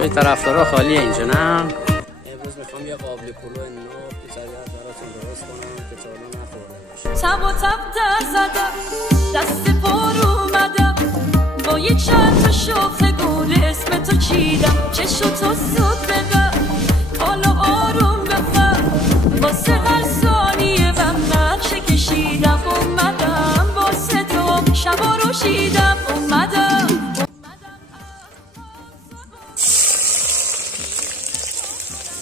جای طرفدارا خالیه اینجا نه؟ امروز میخوام یه قابلی پلو ناب تو طبیعت براتون درست کنم که تا حالا نخورده باشید. تب و تب در زدم دست پر اومدم با یک چند تا شاخ گل اسم تو چیدم چشو تو زود ببر حالا آروم بخور واسه هر ثانیه من نقشه کشیدم اومدم واسه تو شبا رو شیدم اومدم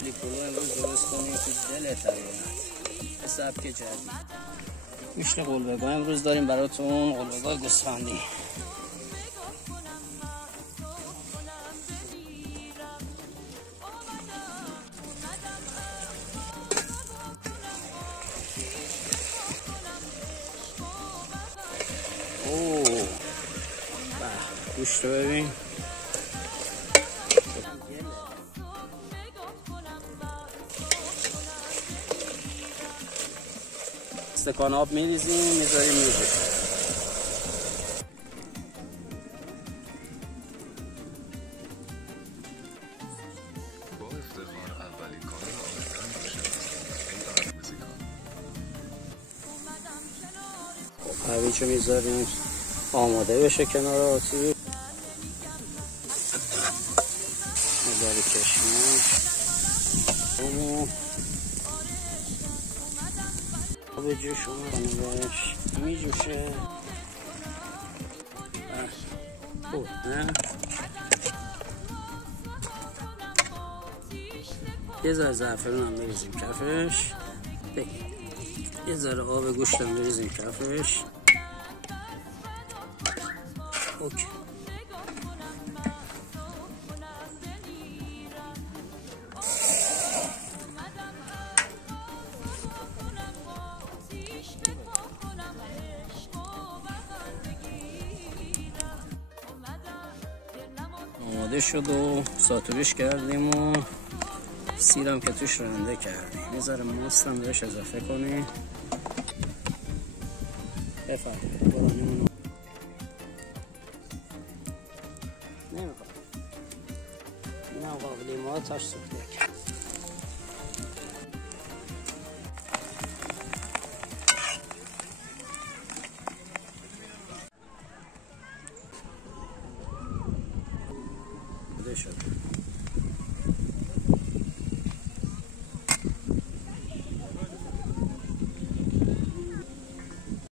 لیپولو امروز درست کنیم تو دل طبیعت به سبک جدید. گوشت قلبگاه امروز داریم براتون، قلبگاه گوسفندی. اوه گوشت رو ببین، استکان آب میریزیم میذاریم میریزیم. هویجو میذاریم آماده بشه کنار آتیش. میذاریم کشمش آب جوش اومدنش میجوشه. خوب نه؟ یه ذره زعفرون هم بریزیم کفش، یه ذره آب گوشت هم بریزیم کفش. اوکی. آماده شد و ساتوریش کردیم و سیرم که توش رنده کردیم. یه ذره ماست هم بهش اضافه کنیم. بفرمایید. نمیخواد. اینم قابلی ما تاش سوخته.